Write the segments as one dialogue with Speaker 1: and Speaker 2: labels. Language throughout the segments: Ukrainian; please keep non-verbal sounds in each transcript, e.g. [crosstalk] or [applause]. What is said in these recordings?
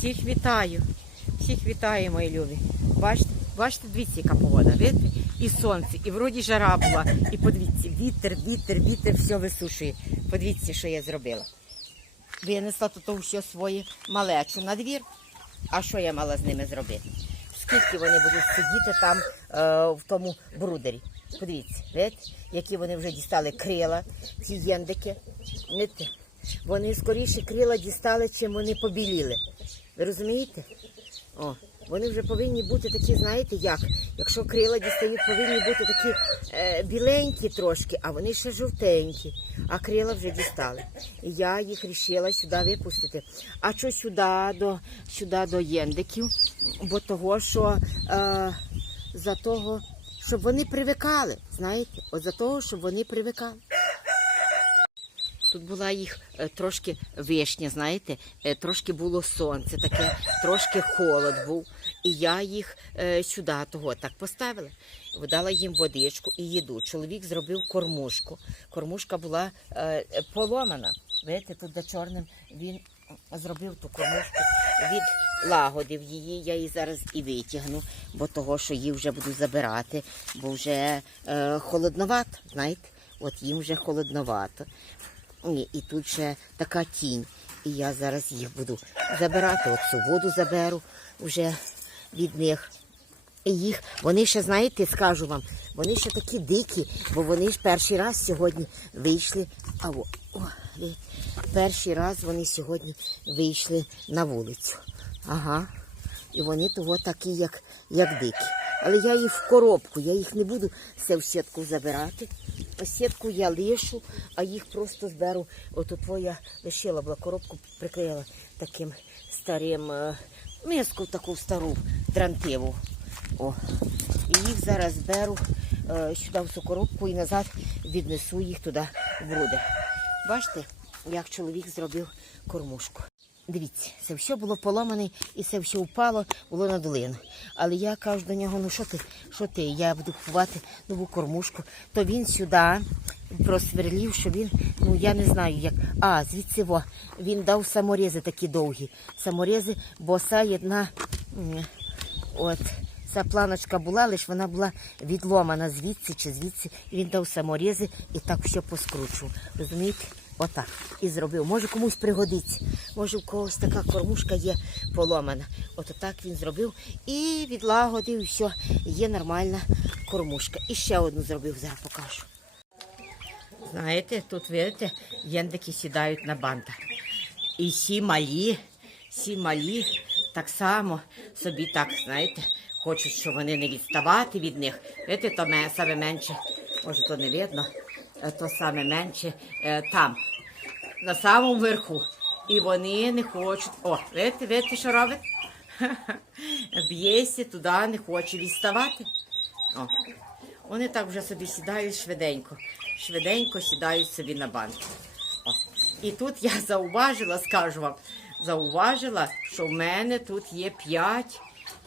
Speaker 1: Всіх вітаю. Всіх вітаю, мої любі. Бачите, бачите, дивіться, яка погода. Видите? І сонце, і вроді жара була. І подивіться, вітер, вітер, вітер, все висушує. Подивіться, що я зробила. Винесла тут все своє малечу на двір. А що я мала з ними зробити? Скільки вони будуть сидіти там е, в тому брудері? Подивіться, видите, які вони вже дістали крила, ці єндики. Видите? Вони скоріше крила дістали, чим вони побіліли. Розумієте? О, вони вже повинні бути такі, знаєте як? Якщо крила дістають, повинні бути такі е, біленькі трошки, а вони ще жовтенькі, а крила вже дістали. І я їх рішила сюди випустити. А що сюди до, сюди до єндиків? Бо того, що е, за того, щоб вони привикали, знаєте, от за того, щоб вони привикали. Тут була їх е, трошки вишня, знаєте, е, трошки було сонце, таке, трошки холод був. І я їх е, сюди того так поставила. Дала їм водичку і їду. Чоловік зробив кормушку. Кормушка була поломана. Видите, тут за чорним він зробив ту кормушку, відлагодив її. Я її зараз і витягну, бо того, що її вже буду забирати, бо вже холодновато, знаєте, от їм вже холодновато. Ні, і тут ще така тінь. І я зараз їх буду забирати. От цю воду заберу вже від них. І їх, вони ще, знаєте, скажу вам, вони ще такі дикі, бо вони ж перший раз сьогодні вийшли. А о, о, перший раз вони сьогодні вийшли на вулицю. Ага. І вони того такі, як, як дикі. Але я їх в коробку, я їх не буду все в сітку забирати. А сітку я лишу, а їх просто зберу. От твоя лишила була коробку, приклеїла таким старим е, миску таку стару дрантиву. О. І їх зараз беру е, сюди в цю коробку і назад віднесу їх туди в бруди. Бачите, як чоловік зробив кормушку. Дивіться, це все було поломане і це все впало, було на долину. Але я кажу до нього, ну що ти, що ти? Я буду купувати нову кормушку. То він сюди просверлів, що він, ну я не знаю як. А, звідси во, він дав саморези такі довгі. Саморези, бо ця одна, от, ця планочка була, лише вона була відломана звідси чи звідси. І він дав саморези і так все поскручував. Розумієте? Отак. І зробив. Може комусь пригодиться. Може в когось така кормушка є поломана. От так він зробив і відлагодив, і все. Є нормальна кормушка. І ще одну зробив, зараз покажу. Знаєте, тут видите, єндики сідають на банта. І всі малі, всі малі так само собі так, знаєте, хочуть, щоб вони не відставати від них. Видите, то саме менше, може то не видно, то саме менше е, там, на самому верху. І вони не хочуть. О, видите, видите, що робить? [laughs] Б'ється туди, не хоче відставати. О. Вони так вже собі сідають швиденько. Швиденько сідають собі на банк. О. І тут я [laughs] зауважила, скажу вам, зауважила, що в мене тут є п'ять,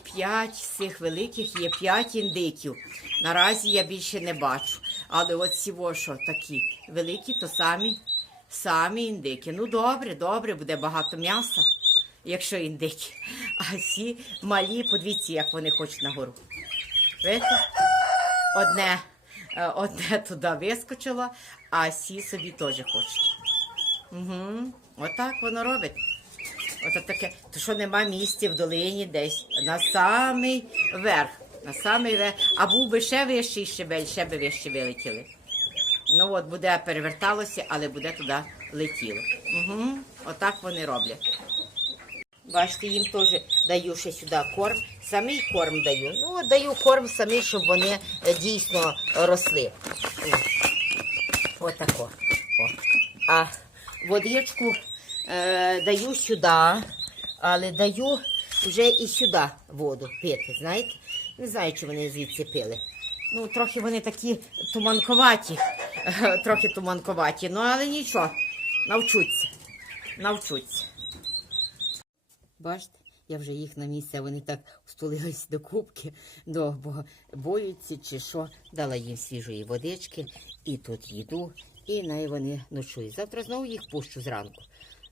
Speaker 1: п'ять з цих великих є п'ять індиків. Наразі я більше не бачу. Але от всього, що такі великі, то самі, самі індики. Ну добре, добре, буде багато м'яса, якщо індики. А ці малі, подивіться, як вони хочуть нагору. Видите? Одне, е, одне туди вискочило, а сі собі теж хочуть. Угу. Отак воно робить. Ото таке, то що нема місця в долині десь на самий верх. На самий верх. А був би ще вищий щебель, ще би вище вилетіли. Ну от буде переверталося, але буде туди летіло. Угу. Отак вони роблять. Бачите, їм теж даю ще сюди корм. Самий корм даю. Ну, даю корм самий, щоб вони е, дійсно росли. Отако. О. А водичку е, даю сюди, але даю вже і сюди воду пити, знаєте? Не знаю, чи вони звідси пили. Ну, трохи вони такі туманковаті, [laughs] трохи туманковаті, ну але нічого, навчуться, навчуться. Бачите, я вже їх на місце, вони так стулились до кубки, до бо боються чи що. Дала їм свіжої водички і тут їду, і най вони ночують. Завтра знову їх пущу зранку.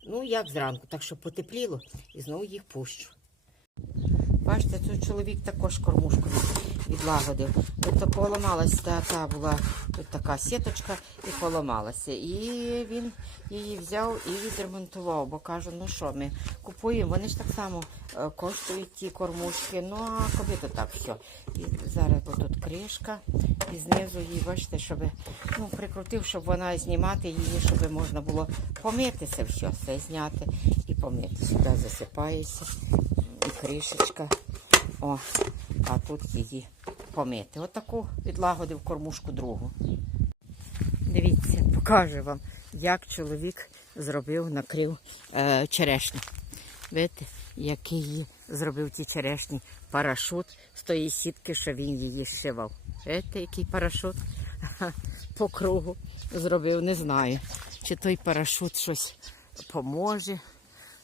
Speaker 1: Ну, як зранку, так що потепліло і знову їх пущу. Бачите, тут чоловік також кормушку відлагодив. Тобто поламалася та, та була тут така сіточка і поламалася. І він її взяв і відремонтував, бо каже, ну що, ми купуємо, вони ж так само е, коштують ті кормушки. Ну а коли то так все. І зараз тут кришка, і знизу її, бачите, щоб ну, прикрутив, щоб вона знімати її, щоб можна було помитися все, все зняти і помити. Сюди засипається кришечка. О, а тут її помити. Отаку відлагодив кормушку другу. Дивіться, покажу вам, як чоловік зробив, накрив е, черешню. Бачите, який зробив ті черешні парашут з тої сітки, що він її зшивав. Бачите, який парашут [laughs] по кругу зробив, не знаю. Чи той парашут щось поможе.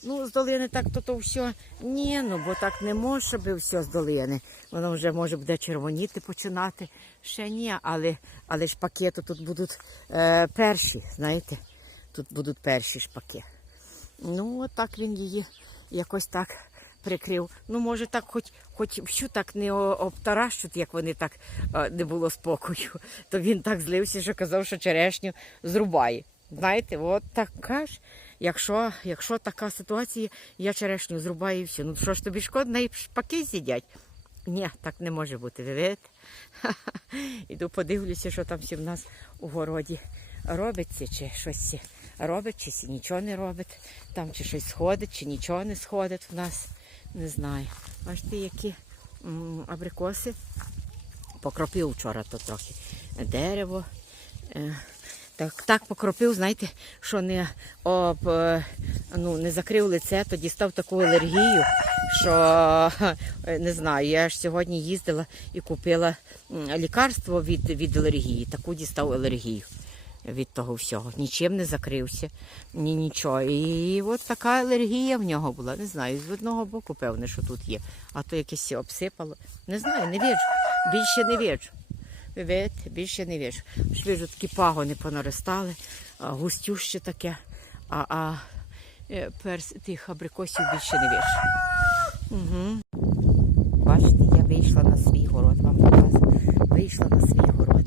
Speaker 1: Ну, з долини так то, то все. Ні, ну бо так не може, щоб все з долини. Воно вже може буде червоніти починати. Ще ні, але, але шпакети тут будуть е, перші, знаєте, тут будуть перші шпаки. Ну, от так він її якось так прикрив. Ну, може, так хоч, хоч всю так не обтаращуть, як вони так е, не було спокою. То він так злився, що казав, що черешню зрубає. Знаєте, от така ж. Якщо, якщо така ситуація, я черешню зрубаю і все. Ну що ж тобі шкода, неї шпаки з'їдять? Ні, так не може бути, ви? [laughs] Іду подивлюся, що там всі в нас у городі робиться, чи щось робить, чи нічого не робить. Там чи щось сходить, чи нічого не сходить в нас. Не знаю. Бачите, які абрикоси. Покропив вчора то трохи дерево. Так, так покропив, знаєте, що не об, е, ну, не закрив лице, то дістав таку алергію, що е, не знаю, я ж сьогодні їздила і купила лікарство від, від алергії. Таку дістав алергію від того всього. Нічим не закрився, ні нічого. І от така алергія в нього була. Не знаю, з одного боку, певне, що тут є. А то якесь обсипало. Не знаю, не вірю. Більше не вірю. Ви видите, більше не вірю. Швидко такі пагони понаростали, густюще таке, а, а е, перс тих абрикосів більше не вірю. Угу. Бачите, я вийшла на свій город, вам показую. Вийшла на свій город.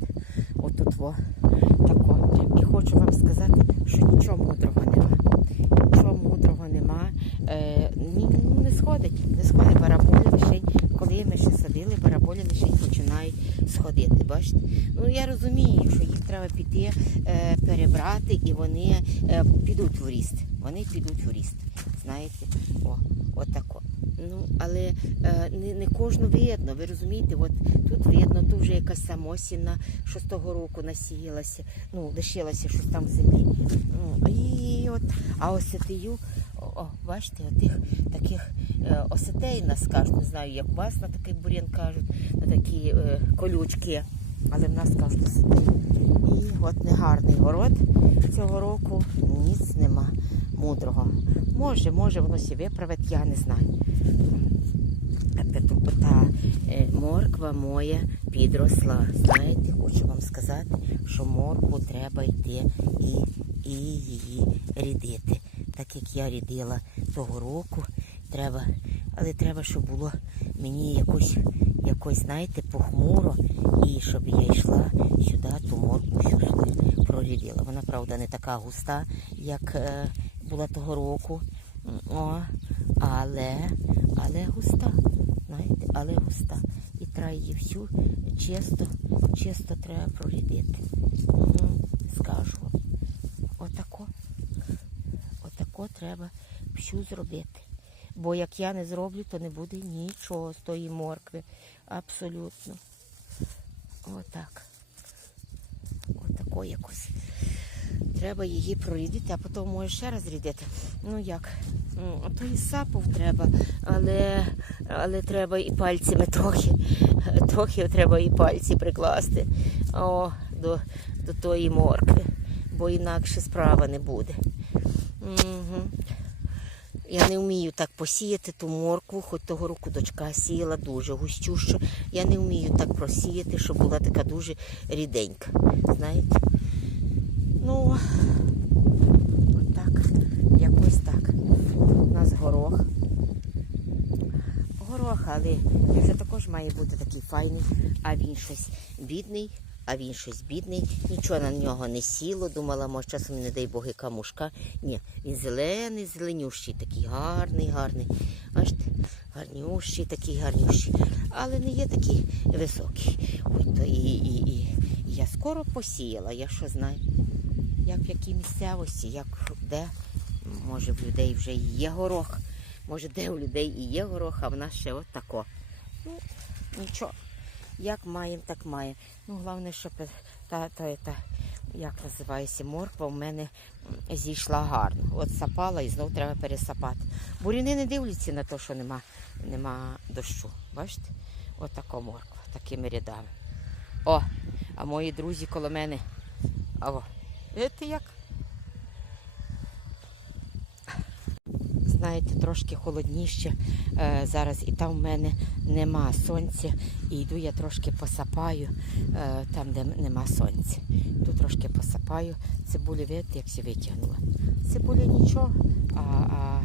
Speaker 1: Отут во. Тако. І хочу вам сказати, що нічого мудрого нема. Нічого мудрого нема. Е, ну, не сходить. Не сходить бараболі лишень. Коли ми ще садили, бараболі лишень починають сходити. Бачите? Ну я розумію, що їх треба піти е, перебрати і вони е, підуть в ріст. Вони підуть в ріст. Знаєте? О, отако. Ну, але не, не кожну видно, ви розумієте, от тут видно, тут вже якась самосінна, що з того року насіялася, ну, лишилася щось там в землі. Ну, і от, а осетию, о, бачите, отих таких е, осетей нас кажуть, не знаю, як вас на такий бур'ян кажуть, на такі е, колючки, але в нас кажуть осетей. І от негарний город цього року, ніц нема мудрого. Може, може, воно сі виправить, я не знаю. Та е, морква моя підросла. Знаєте, хочу вам сказати, що моркву треба йти і, і її рідити. Так як я рідила того року, треба, але треба, щоб було мені якось, якось, знаєте, похмуро, і щоб я йшла сюди, ту моркву сюди прорідила. Вона, правда, не така густа, як е, була того року. О, але, але густа, знаєте, але густа. І треба її всю чисто, чисто треба прорідити. Скажу вам. Отако. Отако треба всю зробити. Бо як я не зроблю, то не буде нічого з тої моркви. Абсолютно. Отак. Отако якось. Треба її прорідити, а потім може ще раз рідити. Ну як? То і сапов треба, але, але треба і пальцями трохи. Трохи треба і пальці прикласти о, до, до тої моркви, бо інакше справа не буде. Угу. Я не вмію так посіяти ту моркву, хоч того року дочка сіяла дуже густющу. Я не вмію так просіяти, щоб була така дуже ріденька. Знаєте? Ну, отак, якось так. У нас горох. Горох, але він вже також має бути такий файний, а він щось бідний, а він щось бідний. Нічого на нього не сіло. Думала, може часом не дай Боги камушка. Ні, він зелений, зеленющий, такий гарний, гарний. Бачите, гарнющий, такий гарнющий. Але не є такий високий. Ой, то і, і, і, я скоро посіяла, я що знаю. Як в якій місцевості, як де. Може в людей вже є горох. Може, де у людей і є горох, а в нас ще от тако. Ну, нічого. Як маємо, так маємо. Ну, головне, щоб та, та, та, як називається, морква в мене зійшла гарно. От сапала і знов треба пересапати. Буріни не дивляться на те, що нема, нема дощу. Бачите? От така морква, такими рядами. О, а мої друзі коло мене. Аво. Видите як? Знаєте, трошки холодніше е, зараз, і там в мене нема сонця. І йду я трошки посапаю е, там, де нема сонця. Тут трошки посапаю. Цибулю, видите, як все витягнула. Цибуля нічого, а, а,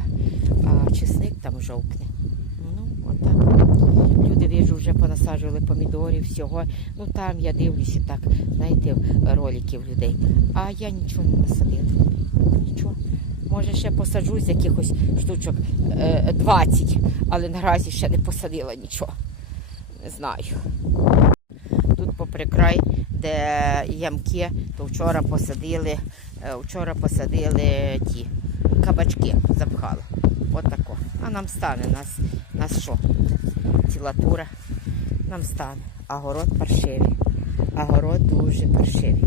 Speaker 1: а чесник там жовкне. Ну, отак. Люди вижу, вже понасаджували помідорів, всього. Ну там я дивлюся так, знаєте, роликів людей. А я нічого не насадила. Нічого. Може, ще посаджу з якихось штучок е, 20, але наразі ще не посадила нічого. Не знаю. Тут попри край, де ямки, то вчора посадили, е, вчора посадили ті кабачки, запхала. Отако. А нам стане, нас, нас що? Ціла тура. Нам стане. А город паршивий. А дуже паршивий.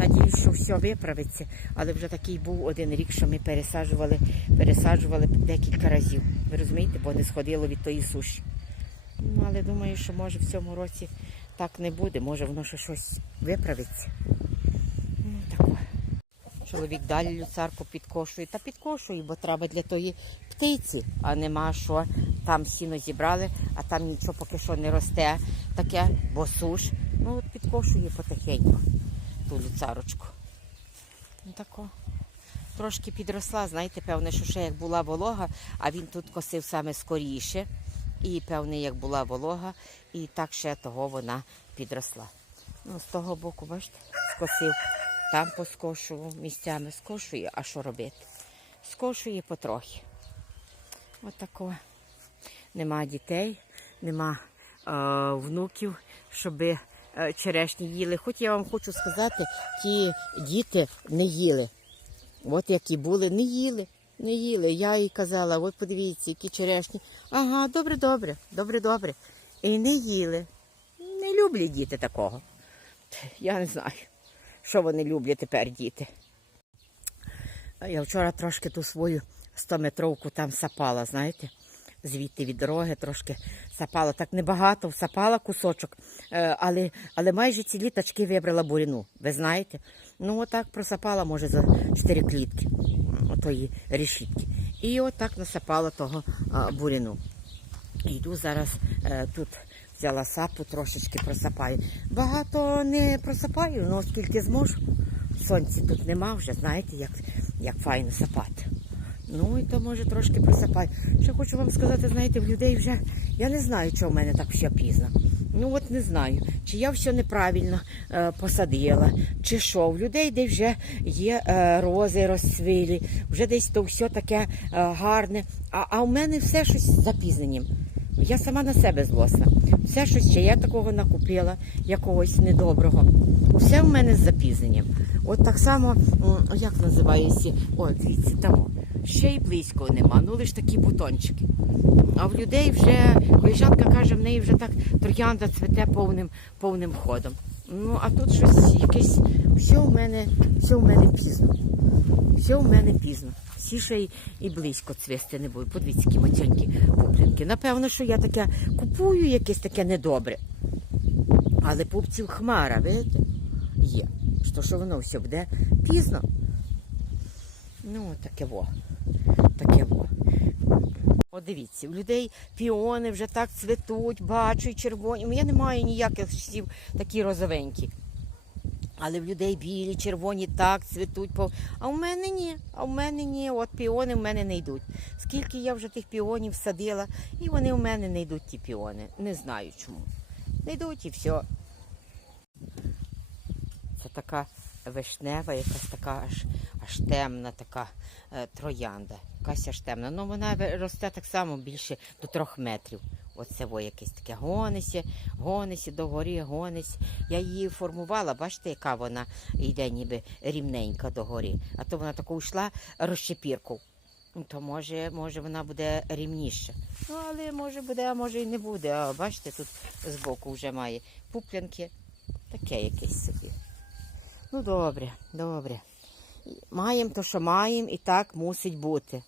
Speaker 1: Надіюсь, що все виправиться, але вже такий був один рік, що ми пересаджували, пересаджували декілька разів. Ви розумієте, бо не сходило від тої суші. Ну, але думаю, що може в цьому році так не буде, може воно ще щось виправиться. Ну. Чоловік далі люцарку підкошує та підкошує, бо треба для тої птиці, а нема що. Там сіно зібрали, а там нічого поки що не росте таке, бо суш. Ну, підкошує потихеньку ту люцарочку. Ну тако. Трошки підросла, знаєте, певне, що ще як була волога, а він тут косив саме скоріше. І певне, як була волога, і так ще того вона підросла. Ну, з того боку, бачите, скосив, там поскошував, місцями скошує, а що робити? Скошує потрохи. Отако. Нема дітей, нема е, внуків, щоби черешні їли. Хоч я вам хочу сказати, ті діти не їли. От які були, не їли, не їли. Я їй казала, от подивіться, які черешні. Ага, добре, добре, добре, добре. І не їли. Не люблять діти такого. Я не знаю, що вони люблять тепер діти. Я вчора трошки ту свою 100-метровку там сапала, знаєте, звідти від дороги трошки сапала. Так небагато, всапала кусочок, е, але, але майже ці літачки вибрала буріну, ви знаєте. Ну, отак просапала, може, за 4 клітки м, тої решітки. І отак насапала того буріну. Йду зараз е, тут взяла сапу, трошечки просапаю. Багато не просапаю, але скільки зможу. Сонця тут нема вже, знаєте, як, як файно сапати. Ну і то може трошки просапаю. Ще хочу вам сказати, знаєте, в людей вже я не знаю, чого в мене так все пізно. Ну от не знаю, чи я все неправильно е, посадила, чи що. В людей де вже є е, рози розцвілі, вже десь то все таке е, гарне. А, а у мене все щось з запізненням. Я сама на себе злосна. Все щось ще я такого накупила, якогось недоброго. Все в мене з запізненням. От так само, як називається, ой, дивіться, там ще й близько нема, ну лише такі бутончики. А в людей вже, коліжанка каже, в неї вже так троянда цвете повним, повним ходом. Ну, а тут щось якесь, все в мене, все в мене пізно. Все в мене пізно. Всі ще й, і близько цвісти не будуть. Подивіться, які матянькі пуплінки. Напевно, що я таке купую якесь таке недобре. Але пупців хмара, видите? Є. Що, що воно все буде пізно. Ну, таке во. Таке. От дивіться, у людей піони вже так цвітуть, бачу, і червоні. У мене немає ніяких часів такі розовенькі. Але в людей білі, червоні так цвітуть. А в мене ні. А в мене ні. От піони в мене не йдуть. Скільки я вже тих піонів садила, і вони в мене не йдуть, ті піони. Не знаю чому. Не йдуть і все. Це така вишнева, якась така аж, аж темна така е, троянда. Якась аж темна. Ну вона росте так само більше до трьох метрів. Оце во якесь таке гонися, гонися догорі, гонись. Я її формувала, бачите, яка вона йде ніби рівненька догорі. А то вона таку йшла розчепірку. Ну, То може, може вона буде рівніша. Ну, але може буде, а може і не буде. А бачите, тут збоку вже має пуплянки. Таке якесь собі. Ну, добре, добре. Маємо то, що маємо, і так мусить бути.